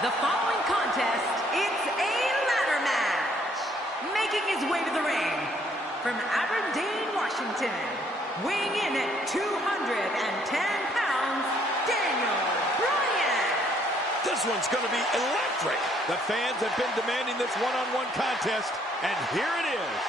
The following contest, it's a ladder match. Making his way to the ring from Aberdeen, Washington, weighing in at 210 pounds, Daniel Bryan. This one's going to be electric. The fans have been demanding this one-on-one contest, and here it is.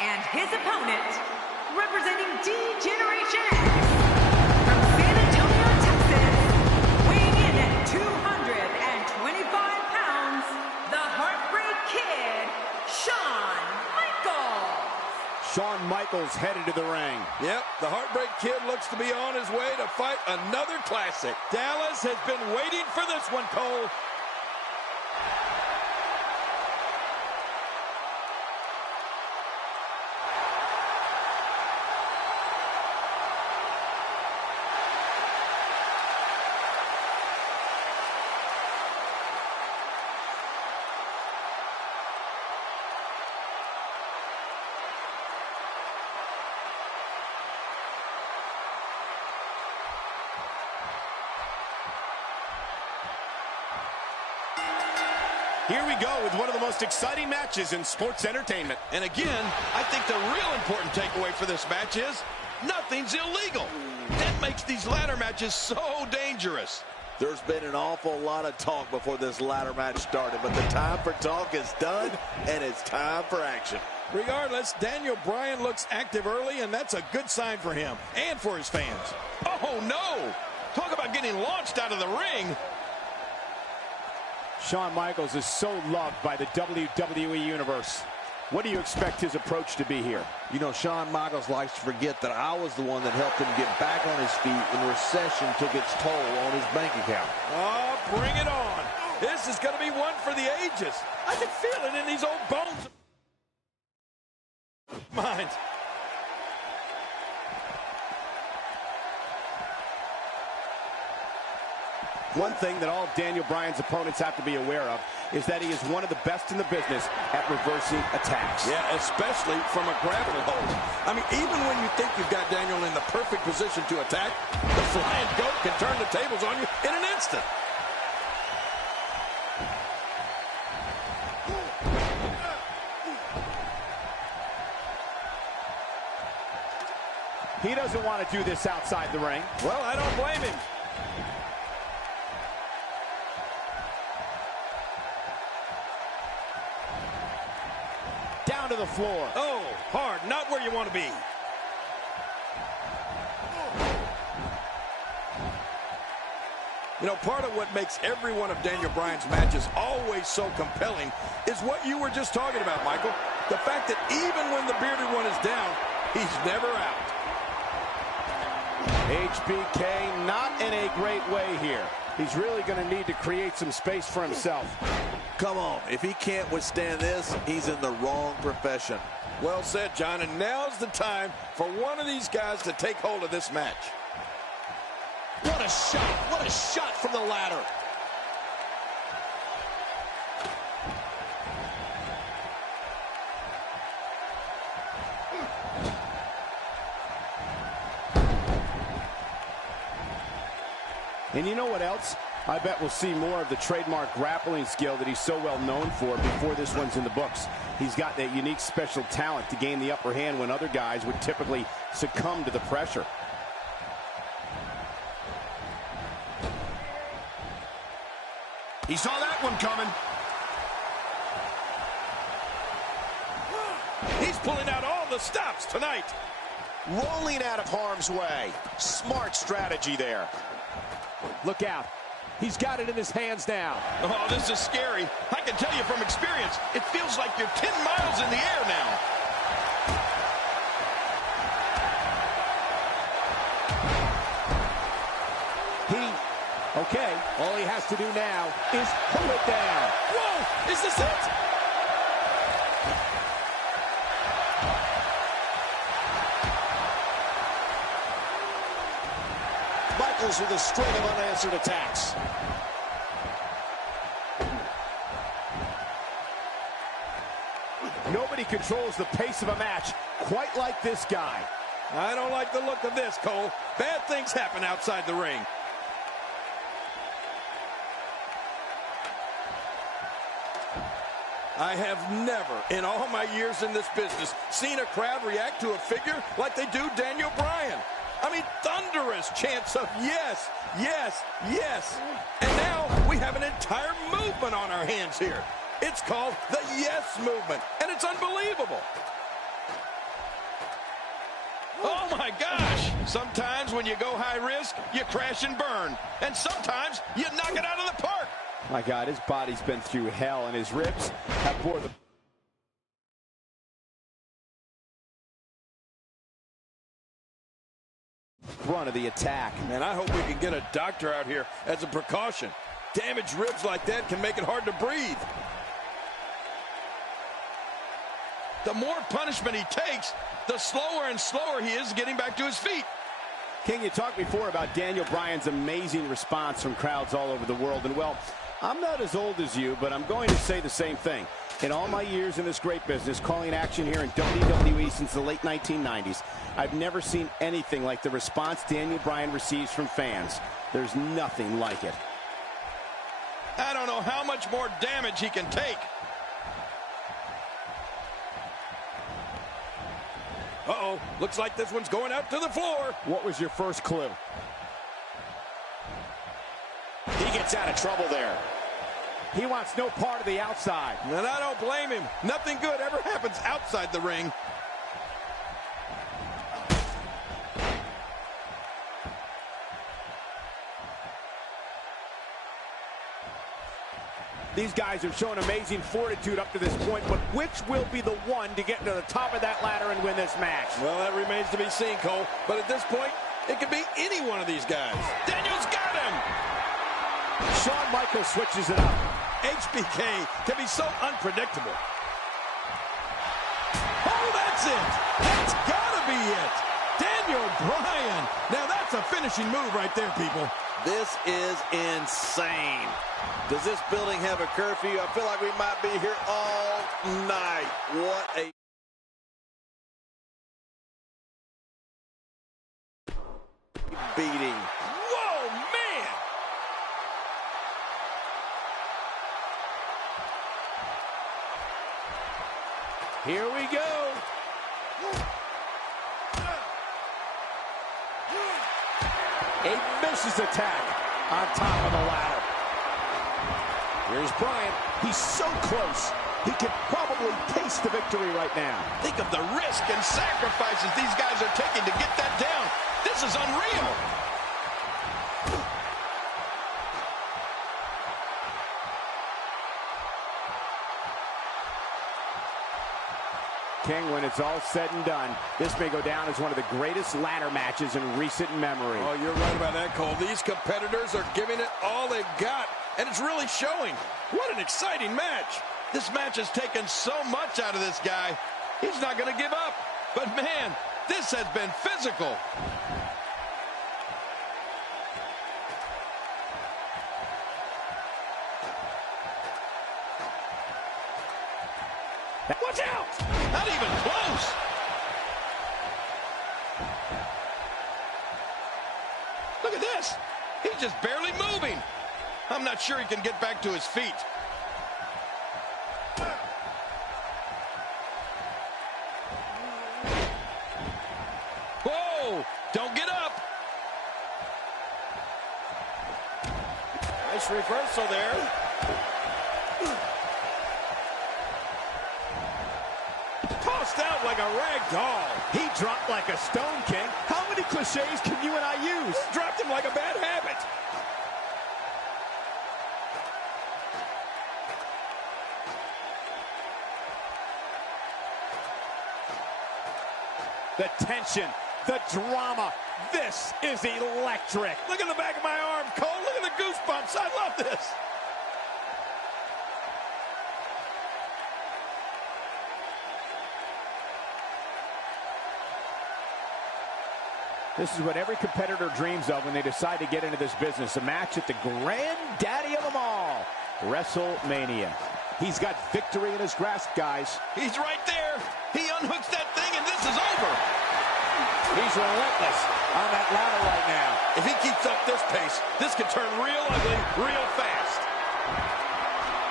And his opponent, representing D-Generation X, from San Antonio, Texas, weighing in at 225 pounds, the Heartbreak Kid, Shawn Michaels. Shawn Michaels headed to the ring. Yep, the Heartbreak Kid looks to be on his way to fight another classic. Dallas has been waiting for this one, Cole. Here we go with one of the most exciting matches in sports entertainment. And again, I think the real important takeaway for this match is nothing's illegal. That makes these ladder matches so dangerous. There's been an awful lot of talk before this ladder match started, but the time for talk is done, and it's time for action. Regardless, Daniel Bryan looks active early, and that's a good sign for him and for his fans. Oh, no! Talk about getting launched out of the ring. Shawn Michaels is so loved by the WWE Universe. What do you expect his approach to be here? You know, Shawn Michaels likes to forget that I was the one that helped him get back on his feet when recession took its toll on his bank account. Oh, bring it on. This is going to be one for the ages. I can feel it in these old bones. Mind. One thing that all Daniel Bryan's opponents have to be aware of is that he is one of the best in the business at reversing attacks. Yeah, especially from a grappling hold. I mean, even when you think you've got Daniel in the perfect position to attack, the flying goat can turn the tables on you in an instant. He doesn't want to do this outside the ring. Well, I don't blame him. Down to the floor. Oh, hard, not where you want to be. You know, part of what makes every one of Daniel Bryan's matches always so compelling is what you were just talking about, Michael. The fact that even when the bearded one is down, he's never out. HBK not in a great way here. He's really going to need to create some space for himself. Come on, if he can't withstand this, he's in the wrong profession. Well said, John, and now's the time for one of these guys to take hold of this match. What a shot! What a shot from the ladder! And you know what else? I bet we'll see more of the trademark grappling skill that he's so well known for before this one's in the books. He's got that unique special talent to gain the upper hand when other guys would typically succumb to the pressure. He saw that one coming. He's pulling out all the stops tonight. rolling out of harm's way. Smart strategy there. Look out. He's got it in his hands now. Oh, this is scary. I can tell you from experience, it feels like you're 10 miles in the air now. Okay, all he has to do now is pull it down. Whoa, is this it? Michaels with a string of unanswered attacks. Nobody controls the pace of a match quite like this guy. I don't like the look of this, Cole. Bad things happen outside the ring. I have never, in all my years in this business, seen a crowd react to a figure like they do Daniel Bryan. I mean, thunderous chants of yes, yes, yes. And now we have an entire movement on our hands here. It's called the yes movement, and it's unbelievable. Oh, my gosh. Sometimes when you go high risk, you crash and burn. And sometimes you knock it out of the park. My God, his body's been through hell, and his ribs have bore the brunt of the attack. Man, I hope we can get a doctor out here as a precaution. Damaged ribs like that can make it hard to breathe. The more punishment he takes, the slower and slower he is getting back to his feet. King, you talked before about Daniel Bryan's amazing response from crowds all over the world. And, well, I'm not as old as you, but I'm going to say the same thing. In all my years in this great business, calling action here in WWE since the late 1990s, I've never seen anything like the response Daniel Bryan receives from fans. There's nothing like it. I don't know how much more damage he can take. Uh-oh, looks like this one's going out to the floor. What was your first clue? He gets out of trouble there. He wants no part of the outside. And I don't blame him. Nothing good ever happens outside the ring. These guys have shown amazing fortitude up to this point, but which will be the one to get to the top of that ladder and win this match? Well, that remains to be seen, Cole. But at this point, it could be any one of these guys. Daniel's got him! Shawn Michaels switches it up. HBK can be so unpredictable. Oh, that's it! That's gotta be it! Daniel Bryan! Now that's a finishing move right there, people. This is insane. Does this building have a curfew? I feel like we might be here all night. What a beating. Whoa, man! Here we go. A vicious attack on top of the ladder. Here's Bryan. He's so close. He could probably taste the victory right now. Think of the risk and sacrifices these guys are taking to get that down. This is unreal. King, when it's all said and done, this may go down as one of the greatest ladder matches in recent memory. Oh, you're right about that, Cole. These competitors are giving it all they've got, and it's really showing. What an exciting match. This match has taken so much out of this guy. He's not going to give up. But, man, this has been physical. Watch out! Not even close. Look at this. He's just barely moving. I'm not sure he can get back to his feet. Whoa! Don't get up. Nice reversal there. passed out like a rag doll. He dropped like a stone king. How many cliches can you and I use? Dropped him like a bad habit. The tension, the drama. This is electric. Look at the back of my arm, Cole. Look at the goosebumps. I love this. This is what every competitor dreams of when they decide to get into this business. A match at the granddaddy of them all, WrestleMania. He's got victory in his grasp, guys. He's right there. He unhooks that thing, and this is over. He's relentless on that ladder right now. If he keeps up this pace, this could turn real ugly real fast.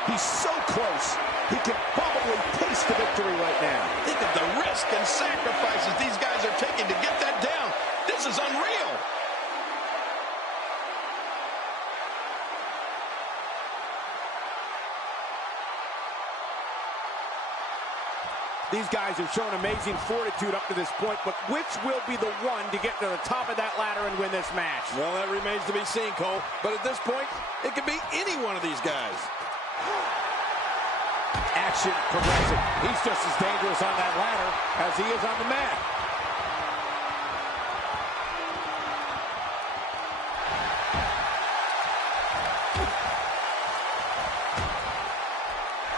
He's so close. He can probably taste the victory right now. Think of the risk and sacrifices these guys are taking to get that down. This is unreal. These guys have shown amazing fortitude up to this point, but which will be the one to get to the top of that ladder and win this match? Well, that remains to be seen, Cole. But at this point, it could be any one of these guys. Action progressing. He's just as dangerous on that ladder as he is on the mat.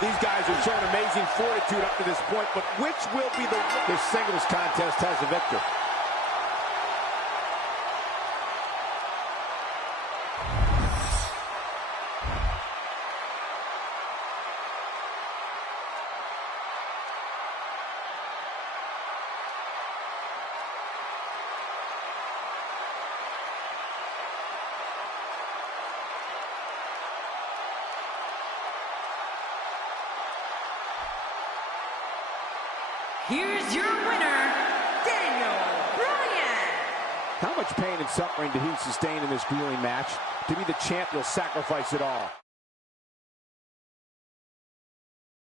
These guys have shown amazing fortitude up to this point, but which will be this singles contest has the victor? Here's your winner, Bryan. How much pain and suffering did he sustain in this grueling match? To be the champ, he'll sacrifice it all.